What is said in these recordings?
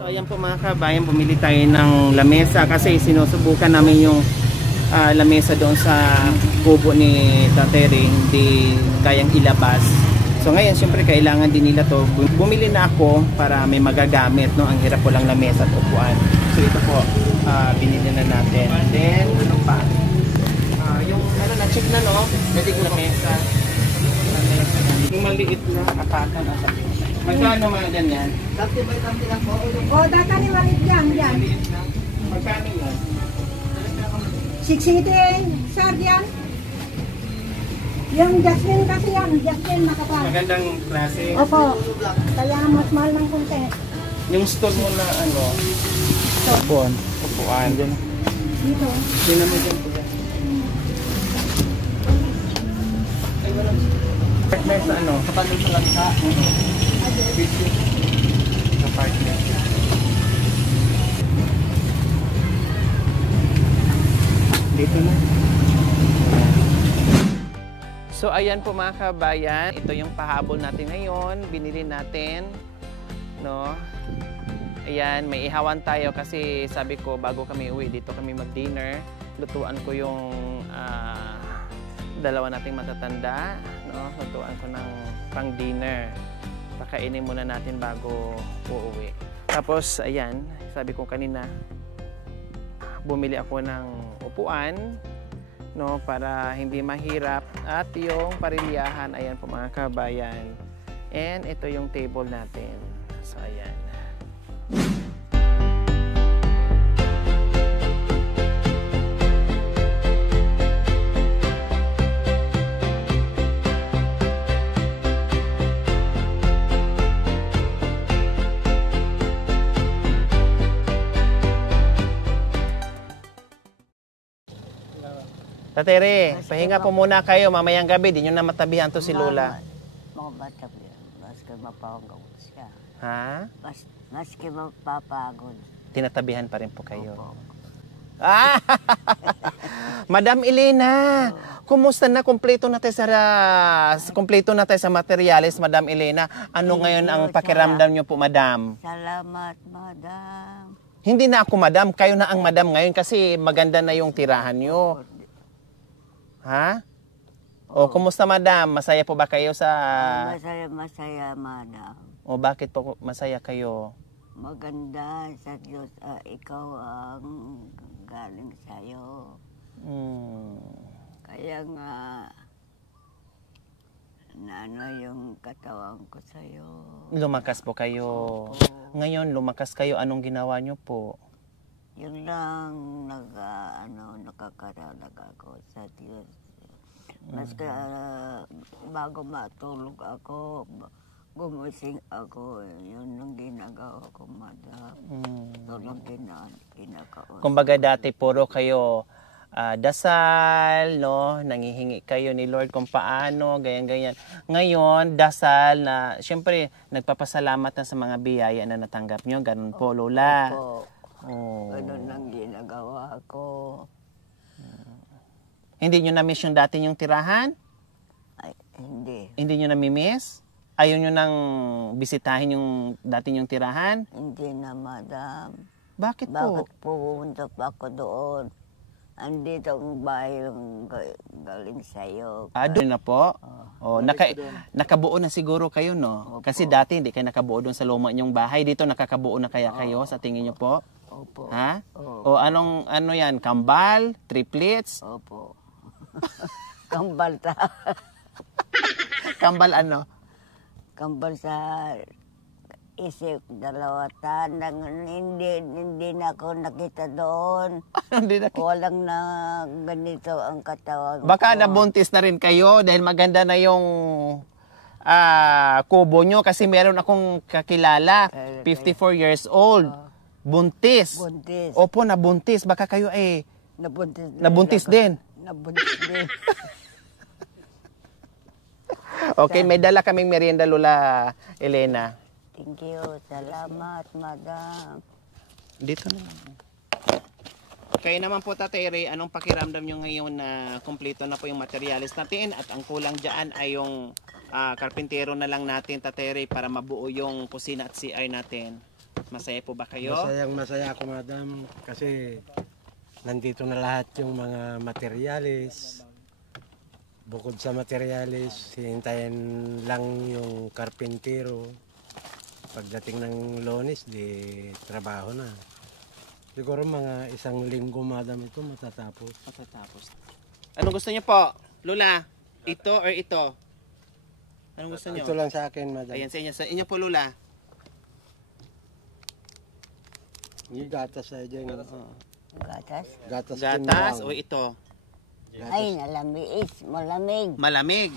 So ayan po mga kabayan, bumili tayo ng lamesa kasi sinusubukan namin yung lamesa doon sa kubo ni Tatere, hindi kayang ilabas. So ngayon siyempre kailangan din nila to. Bumili na ako para may magagamit, no? Ang hirap po lang lamesa at upuan. So ito po, binili na natin. Then ano pa? Yung ano na-check na, no? Pwede ko lamesa. Yung maliit na kapatan. Magkano mga ganyan? Kampi by kampi lang po. O, data ni maliit yan. Maliit na. Magkano yan? 680, sir, yan. Yung Jasmine kasi yan. Jasmine makapal. Magandang klase. Opo. Kaya mas mahal ng konti. Yung store mo na ano? Upuan. Upuan. Dito. Hindi naman dyan po yan. Ay, wala. Partner sa ano? Kapatid sa lansa. Video. Sa partner. Dito na. So ayan po mga kabayan, ito yung pahabol natin ngayon, binili natin, no? Ayan, may ihawan tayo kasi sabi ko bago kami uwi dito kami mag-dinner, lutuan ko yung dalawa nating matatanda, no? Lutuan ko ng pang-dinner. Pakainin muna natin bago uuwi. Tapos ayan, sabi ko kanina, bumili ako ng upuan, no, para hindi mahirap, at yung parilyahan, ayan po mga kabayan, and ito yung table natin. So ayan. Tatere, pahinga po muna kayo. Mamayang gabi, di nyo na matabihan to si Lola. Mga bata po yan. Maski mapagod siya. Ha? Maski mapapagod. Tinatabihan pa rin po kayo. Opo. Ah! Madam Elena, kumusta na? Kompleto na tayo sa materyales, Madam Elena. Ano ngayon ang pakiramdam nyo po, Madam? Salamat, Madam. Hindi na ako, Madam. Kayo na ang Madam ngayon kasi maganda na yung tirahan nyo. Ha? O, kumusta, Madam? Masaya po ba kayo sa... Masaya, Madam. O, bakit po masaya kayo? Maganda sa Diyos. Ikaw ang galing sa'yo. Kaya nga, ano yung katawan ko sa'yo. Lumakas po kayo. Opo. Ngayon, lumakas kayo. Anong ginawa nyo po? Yun lang, nakakaralag ako sa Diyos. Mas bago matulog ako, gumising ako, yun ang ginagawa ko, Madam. Ito lang ginagawa. Kumbaga dati puro kayo dasal, no? Nangihingi kayo ni Lord kung paano, ganyan-ganyan. Ngayon, dasal na, syempre, nagpapasalamat na sa mga biyaya na natanggap nyo. Ganun po, Lola. Opo. Oh. Ganun ang ginagawa ko. Hindi nyo na-miss yung dati yung tirahan? Ay, hindi. Hindi nyo na-miss? Ayaw nyo nang bisitahin yung dati yung tirahan? Hindi na, Madam. Bakit po? Bakit pupunta pa ako doon? Andito ang bahay yung galing sa'yo. Doon na po? Nakabuo na siguro kayo, no? Opo. Kasi dati hindi kayo nakabuo doon sa luma nyong bahay. Dito nakakabuo na kaya kayo sa tingin nyo po? Opo. Ha? Opo. O ano yan? Kambal? Triplets? Opo. Kambal ta. Kambal ano? Kambal sa isip, dalawa tanang, hindi na ako nakita doon. Hindi na. Walang na ganito ang katawan Baka ko. nabuntis na rin kayo dahil maganda na yung kubo nyo kasi meron akong kakilala, 54 years old. Buntis. Buntis. Opo, nabuntis. Baka kayo ay Nabuntis din. Nabuntis din. Okay, may dala kaming merienda, Lola Elena. Thank you. Salamat, Madam. Dito na lang. Kayo naman po, Tatere, anong pakiramdam nyo ngayon na kompleto na po yung materialis natin at ang kulang dyan ay yung karpintero na lang natin, Tatere, para mabuo yung kusina at CR natin? Masaya po ba kayo? Masaya ako, madam, kasi nandito na lahat yung mga materyales. Bukod sa materyales, hihintayin lang yung karpintero. Pagdating ng Lunes, di trabaho na. Siguro mga 1 linggo, madam, ito matatapos. Anong gusto niyo po, Lola? Ito or ito? Anong gusto niyo? Ito lang sa akin, madam. Ayan, sa inyo. Sa inyo po, Lola. Yung gatas na dyan. Gatas. Gatas Gatas tinuang. o ito? Ay, nalamig. Malamig. Malamig.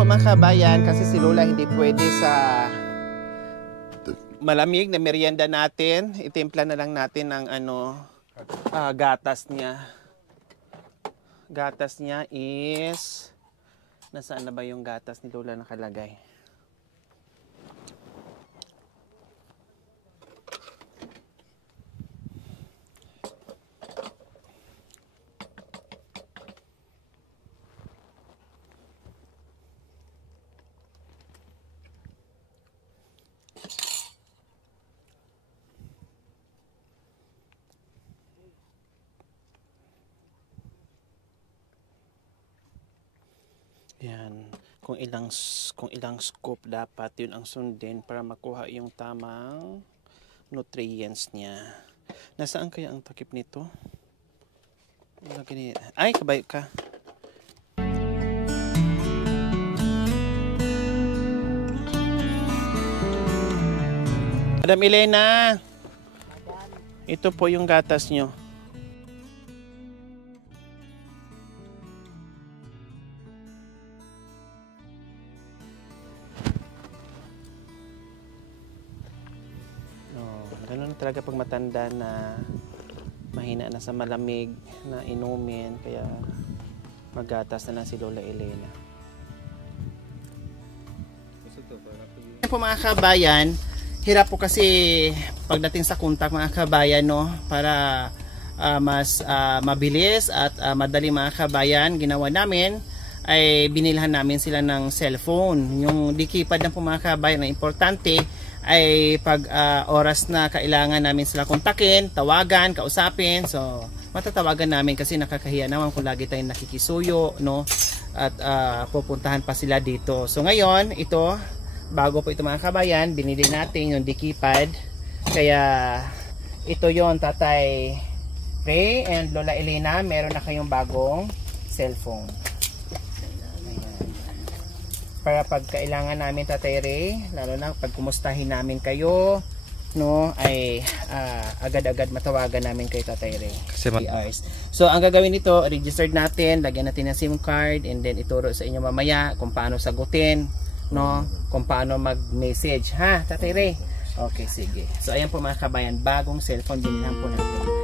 Mga kabayan, kasi si Lola hindi pwede sa malamig na merienda natin. Itimpla na lang natin ng gatas niya. Gatas niya is nasaan na ba yung gatas ni Lola nakalagay? Yan, kung ilang scoop dapat yun ang sundin para makuha yung tamang nutrients niya. Nasaan kaya ang takip nito? Ay, kabay ka. Madam Elena, ito po yung gatas nyo. Ganun talaga pag matanda na mahina na sa malamig na inumin, kaya magatas na lang si Lola Elena. Po mga kabayan, hirap po kasi pagdating sa kontak mga kabayan, no, para mas mabilis at madali mga kabayan, ginawa namin ay binilhan namin sila ng cellphone. Yung di keypad na po mga kabayan, na importante ay pag oras na kailangan namin sila kontakin, tawagan, kausapin, so matatawagan namin kasi nakakahiya naman kung lagi tayong nakikisuyo, no, at pupuntahan pa sila dito. So ngayon, ito, bago po ito mga kabayan, binili natin yung D-keypad, kaya ito yon Tatay Ray and Lola Elena, meron na kayong bagong cellphone. Para pag kailangan namin Tatay Ray, lalo na pag kumustahin namin kayo, no, ay agad-agad matawagan namin kay Tatay Ray. So ang gagawin nito, registered natin, lagyan natin ng SIM card, and then ituro sa inyo mamaya kung paano sagutin, no, kung paano mag-message, ha Tatay Ray? Okay, sige. So ayan po mga kabayan, bagong cellphone din lang po natin.